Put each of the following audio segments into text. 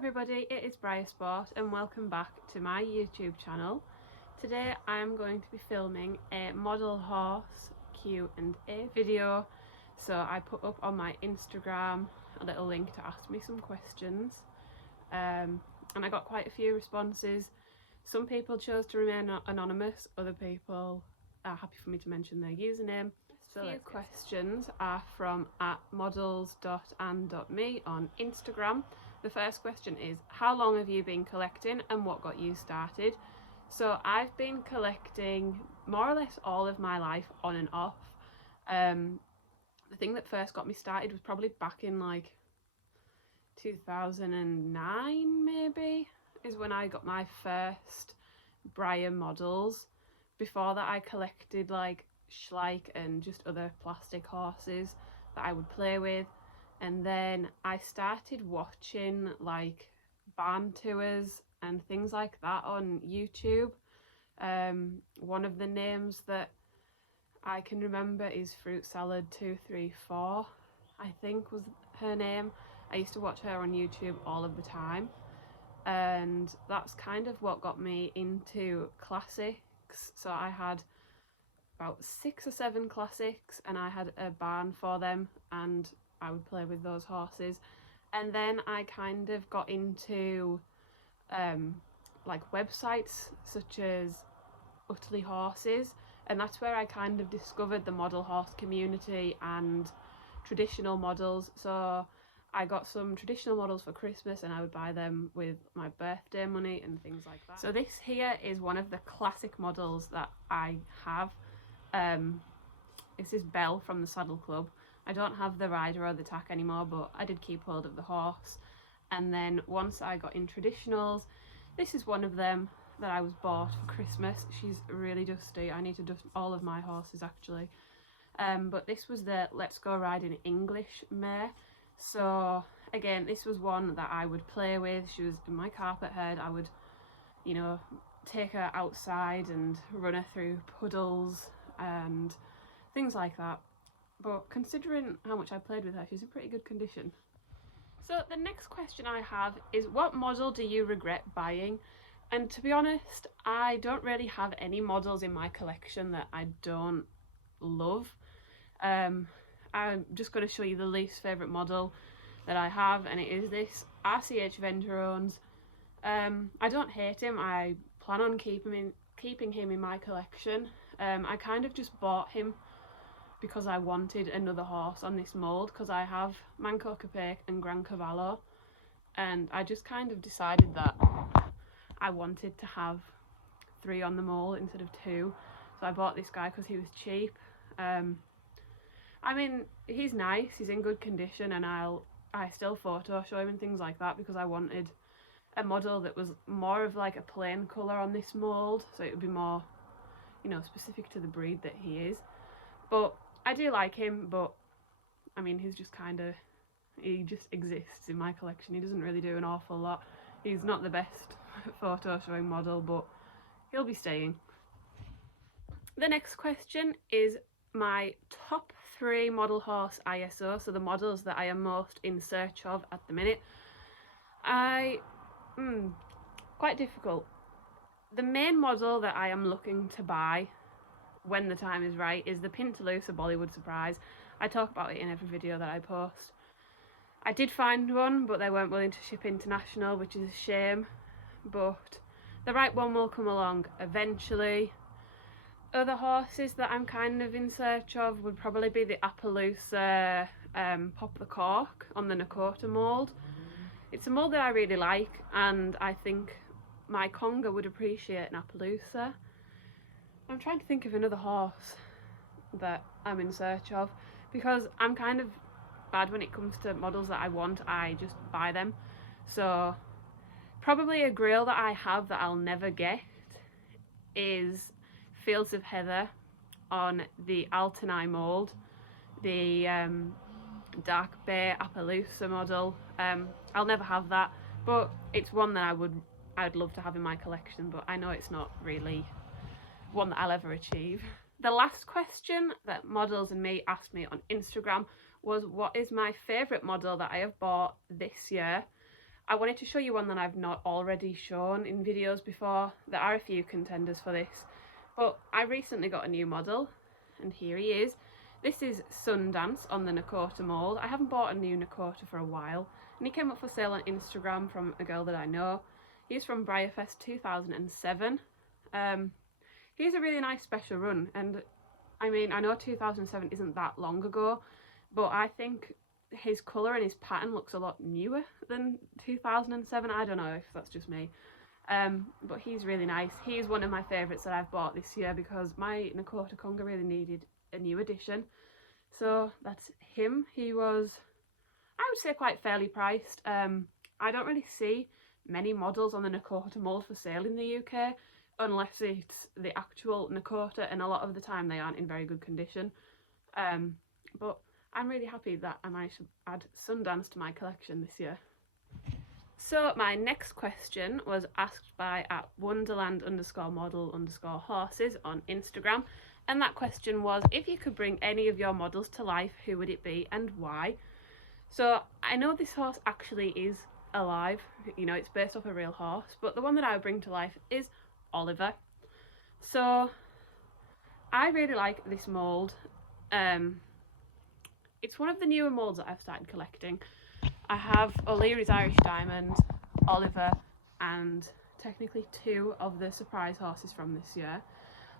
everybody, it is BreyerSport and welcome back to my YouTube channel. Today I am going to be filming a model horse Q&A video. So I put up on my Instagram a little link to ask me some questions and I got quite a few responses. Some people chose to remain anonymous, other people are happy for me to mention their username. So the questions are from @models.and.me on Instagram. The first question is, how long have you been collecting and what got you started? So I've been collecting more or less all of my life on and off. The thing that first got me started was probably back in like 2009 maybe, is when I got my first Breyer models. Before that I collected like Schleich and just other plastic horses that I would play with. And then I started watching like barn tours and things like that on YouTube. One of the names that I can remember is Fruit Salad 234, I think was her name. I used to watch her on YouTube all of the time, and that's kind of what got me into classics. So I had about 6 or 7 classics and I had a barn for them and I would play with those horses. And then I kind of got into like websites such as Utterly Horses, and that's where I kind of discovered the model horse community and traditional models. So I got some traditional models for Christmas and I would buy them with my birthday money and things like that. So this here is one of the classic models that I have. This is Belle from the Saddle Club. I don't have the rider or the tack anymore, but I did keep hold of the horse. And then once I got in traditionals, this is one of them that I was bought for Christmas. She's really dusty. I need to dust all of my horses actually. But this was the Let's Go Riding English mare. So again, this was one that I would play with. She was in my carpet head. I would, you know, take her outside and run her through puddles and things like that. But considering how much I played with her, she's in pretty good condition. So the next question I have is, what model do you regret buying? And to be honest, I don't really have any models in my collection that I don't love. I'm just going to show you the least favourite model that I have, and it is this RCH Venturones. I don't hate him. I plan on keeping him in my collection. I kind of just bought him because I wanted another horse on this mould, because I have Manco Capac and Gran Cavallo, and I just kind of decided that I wanted to have 3 on the mould instead of 2. So I bought this guy because he was cheap. I mean, he's nice, he's in good condition, and I still photo show him and things like that because I wanted a model that was more of like a plain colour on this mould, so it would be more, you know, specific to the breed that he is. But I do like him, but I mean, he's just kind of, he just exists in my collection. He doesn't really do an awful lot. He's not the best photo showing model, but he'll be staying. The next question is my top 3 model horse ISO, so the models that I am most in search of at the minute. Quite difficult. The main model that I am looking to buy when the time is right is the Pintalusa Bollywood Surprise. I talk about it in every video that I post. I did find one, but they weren't willing to ship international, which is a shame, but the right one will come along eventually. Other horses that I'm kind of in search of would probably be the Appaloosa Pop the Cork on the Nakota mould. It's a mould that I really like, and I think my Conga would appreciate an Appaloosa. I'm trying to think of another horse that I'm in search of, because I'm kind of bad when it comes to models that I want. I just buy them. So probably a grail that I have that I'll never get is Fields of Heather on the Altenay mould, the Dark Bay Appaloosa model. I'll never have that, but it's one that I'd love to have in my collection, but I know it's not really one that I'll ever achieve. The last question that Models and Me asked me on Instagram was, what is my favourite model that I have bought this year? I wanted to show you one that I've not already shown in videos before. There are a few contenders for this, but I recently got a new model, and here he is. This is Sundance on the Nakota mould. I haven't bought a new Nakota for a while, and he came up for sale on Instagram from a girl that I know. He's from BreyerSport 2007. He's a really nice special run, and I mean, I know 2007 isn't that long ago, but I think his colour and his pattern looks a lot newer than 2007. I don't know if that's just me. But he's really nice. He's one of my favourites that I've bought this year because my Nakota Conga really needed a new edition. So that's him. He was, I would say, quite fairly priced. I don't really see many models on the Nakota mould for sale in the UK unless it's the actual Nakota, and a lot of the time they aren't in very good condition. But I'm really happy that I managed to add Sundance to my collection this year. So my next question was asked by @wonderland_model_horses on Instagram, and that question was, if you could bring any of your models to life, who would it be and why? So I know this horse actually is alive, you know, it's based off a real horse, but the one that I would bring to life is Oliver. So I really like this mould. It's one of the newer moulds that I've started collecting. I have O'Leary's Irish Diamond, Oliver, and technically 2 of the surprise horses from this year.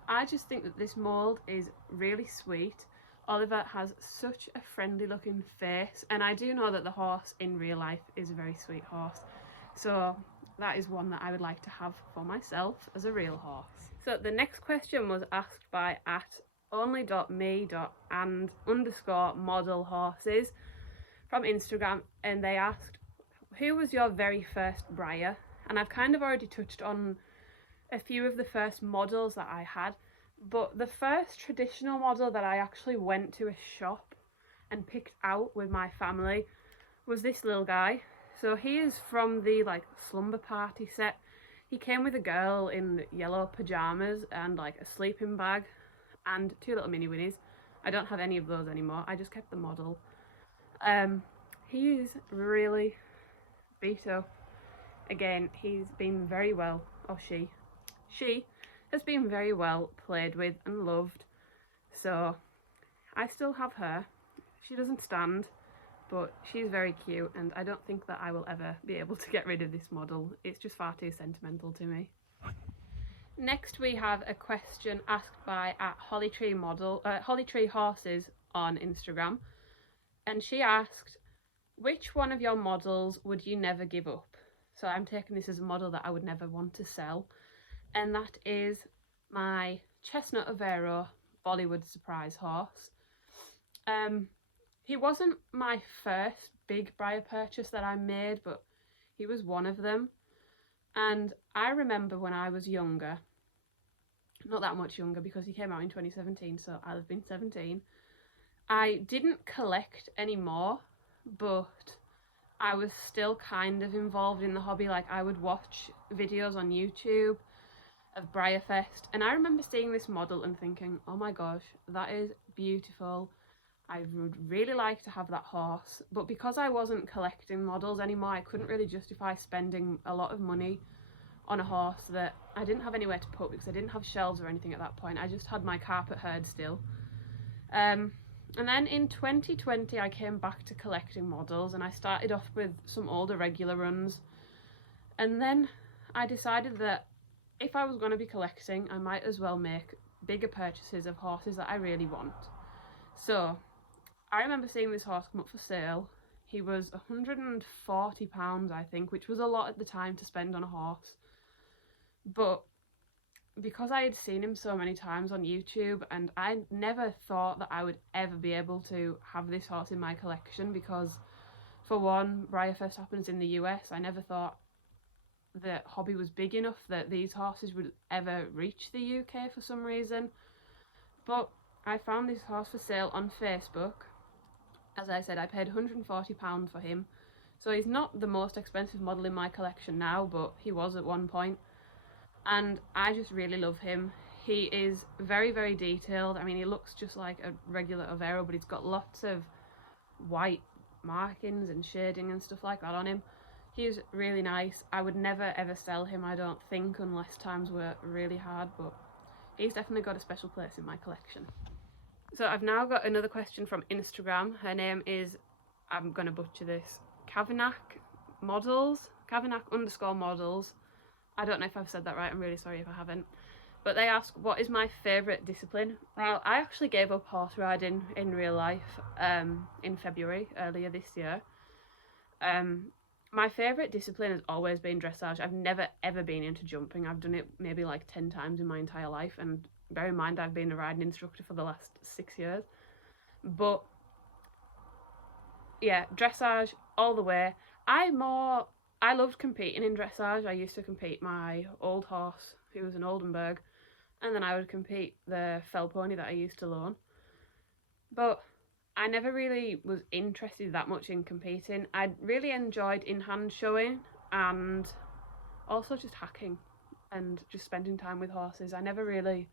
I just think that this mould is really sweet. Oliver has such a friendly looking face, and I do know that the horse in real life is a very sweet horse. So that is one that I would like to have for myself as a real horse. So the next question was asked by @only.me.and_model_horses from Instagram, and they asked, who was your very first Breyer? And I've kind of already touched on a few of the first models that I had, but the first traditional model that I actually went to a shop and picked out with my family was this little guy. So he is from the slumber party set. He came with a girl in yellow pyjamas and like a sleeping bag and 2 little mini winnies. I don't have any of those anymore, I just kept the model. He is really beat-up. Again, he's been very well, or she has been very well played with and loved. So I still have her. She doesn't stand, but she's very cute, and I don't think that I will ever be able to get rid of this model. It's just far too sentimental to me. Next we have a question asked by @HollyTreeHorses on Instagram, and she asked, which one of your models would you never give up? So I'm taking this as a model that I would never want to sell, and that is my Chestnut Avero Bollywood surprise horse. He wasn't my first big Breyer purchase that I made, but he was one of them. And I remember when I was younger, not that much younger because he came out in 2017, so I'll have been 17. I didn't collect anymore, but I was still kind of involved in the hobby. Like, I would watch videos on YouTube of Breyerfest, and I remember seeing this model and thinking, oh my gosh, that is beautiful. I would really like to have that horse, but because I wasn't collecting models anymore, I couldn't really justify spending a lot of money on a horse that I didn't have anywhere to put because I didn't have shelves or anything at that point. I just had my carpet herd still. And then in 2020 I came back to collecting models, and I started off with some older regular runs, and then I decided that if I was going to be collecting, I might as well make bigger purchases of horses that I really want. So I remember seeing this horse come up for sale. He was £140, I think, which was a lot at the time to spend on a horse. But because I had seen him so many times on YouTube, and I never thought that I would ever be able to have this horse in my collection because, for one, Breyerfest happens in the US. I never thought the hobby was big enough that these horses would ever reach the UK for some reason. But I found this horse for sale on Facebook. As I said, I paid £140 for him. So he's not the most expensive model in my collection now, but he was at one point. And I just really love him. He is very, very detailed. I mean, he looks just like a regular Avero, but he's got lots of white markings and shading and stuff like that on him. He's really nice. I would never ever sell him, I don't think, unless times were really hard, but he's definitely got a special place in my collection. So I've now got another question from Instagram. Her name is, I'm going to butcher this, Kavanagh_models. I don't know if I've said that right, I'm really sorry if I haven't. But they ask, what is my favourite discipline? Well, I actually gave up horse riding in real life in February, earlier this year. My favourite discipline has always been dressage. I've never ever been into jumping. I've done it maybe like 10 times in my entire life, and bear in mind I've been a riding instructor for the last 6 years. But yeah, dressage all the way. I loved competing in dressage. I used to compete my old horse, who was an Oldenburg, and then I would compete the fell pony that I used to loan. But I never really was interested that much in competing. I really enjoyed in-hand showing and also just hacking and just spending time with horses. I never really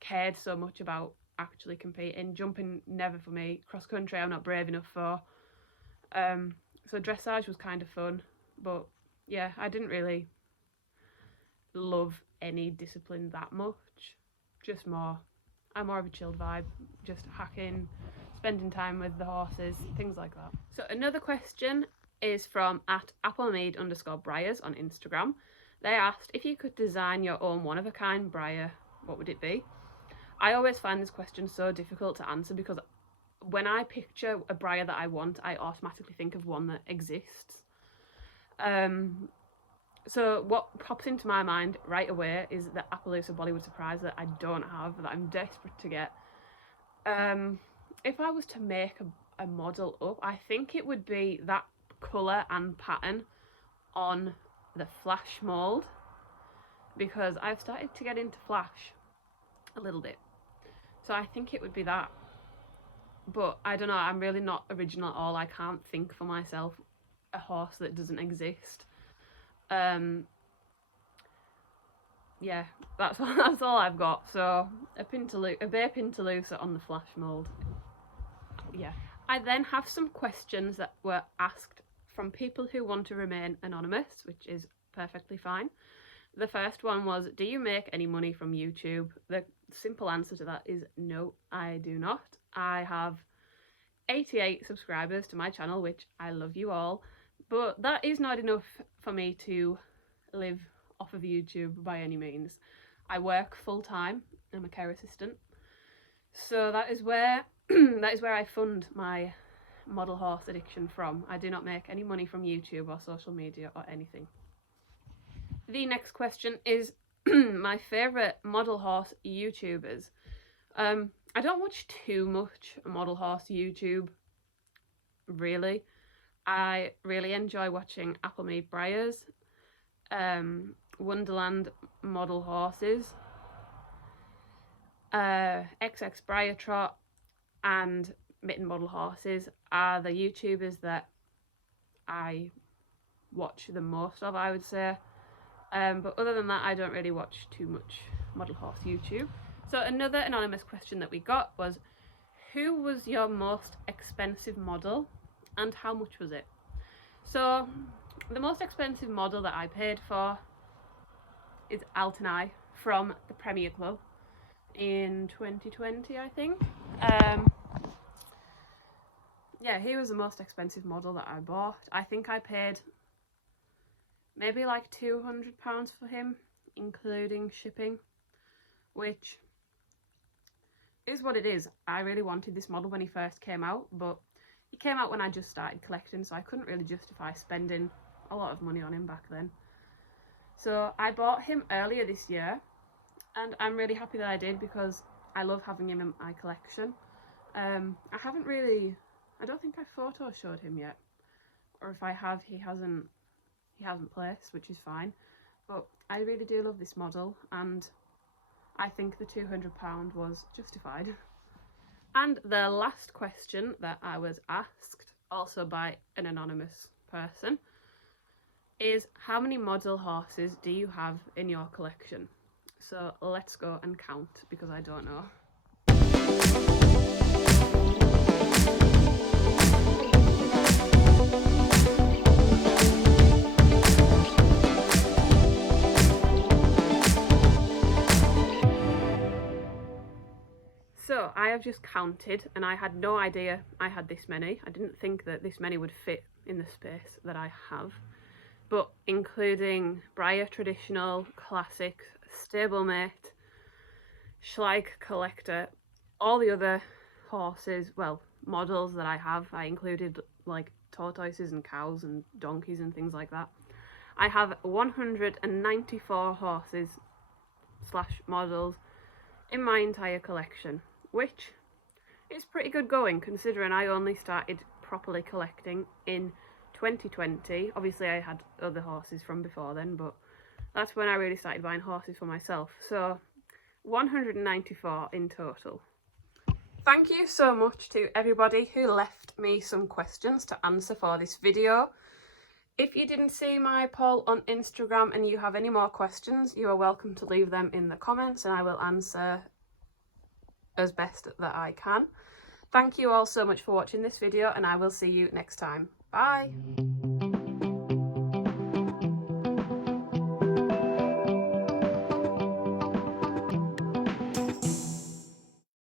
cared so much about actually competing. Jumping, never for me. Cross country, I'm not brave enough for. So dressage was kind of fun, but yeah, I didn't really love any discipline that much. Just I'm more of a chilled vibe, just hacking, spending time with the horses, things like that. So another question is from @applemead_Breyers on Instagram. They asked, if you could design your own one-of-a-kind Breyer, what would it be? I always find this question so difficult to answer because when I picture a Breyer that I want, I automatically think of one that exists. So what pops into my mind right away is the Appaloosa Bollywood Surprise that I don't have, that I'm desperate to get. If I was to make a model up, I think it would be that colour and pattern on the flash mould, because I've started to get into flash a little bit. So I think it would be that. But I don't know, I'm really not original at all. I can't think for myself a horse that doesn't exist. Yeah, that's all I've got. So a Bay Pintaloosa on the flash mould. Yeah. I then have some questions that were asked from people who want to remain anonymous, which is perfectly fine. The first one was, do you make any money from YouTube? The simple answer to that is no, I do not. I have 88 subscribers to my channel, which I love you all, but that is not enough for me to live off of YouTube by any means. I work full time. I'm a care assistant, so that is where I fund my model horse addiction from. I do not make any money from YouTube or social media or anything. The next question is my favourite model horse YouTubers. I don't watch too much model horse YouTube, really. I really enjoy watching Applemead Breyers, Wonderland Model Horses, XX Breyer Trot and Mitten Model Horses are the YouTubers that I watch the most of, I would say. But other than that, I don't really watch too much model horse YouTube. So another anonymous question that we got was, who was your most expensive model and how much was it? So the most expensive model that I paid for is Alton Eye from the Premier Club in 2020, I think. Yeah, he was the most expensive model that I bought. I think I paid maybe like £200 for him, including shipping, which is what it is. I really wanted this model when he first came out, but he came out when I just started collecting, so I couldn't really justify spending a lot of money on him back then. So I bought him earlier this year, and I'm really happy that I did because I love having him in my collection. I don't think I photo showed him yet, or if I have, he hasn't placed, which is fine. But I really do love this model, and I think the £200 was justified. And the last question that I was asked, also by an anonymous person, is how many model horses do you have in your collection? So let's go and count, because I don't know. have just counted, and I had no idea I had this many. I didn't think that this many would fit in the space that I have. But including Breyer Traditional, Classic, Stablemate, Schleich Collector, all the other horses, well, models that I have, I included like tortoises and cows and donkeys and things like that. I have 194 horses / models in my entire collection, which is pretty good going considering I only started properly collecting in 2020. Obviously I had other horses from before then, but that's when I really started buying horses for myself. So 194 in total. Thank you so much to everybody who left me some questions to answer for this video. If you didn't see my poll on Instagram and you have any more questions, you are welcome to leave them in the comments and I will answer as best that I can. Thank you all so much for watching this video and I will see you next time. Bye!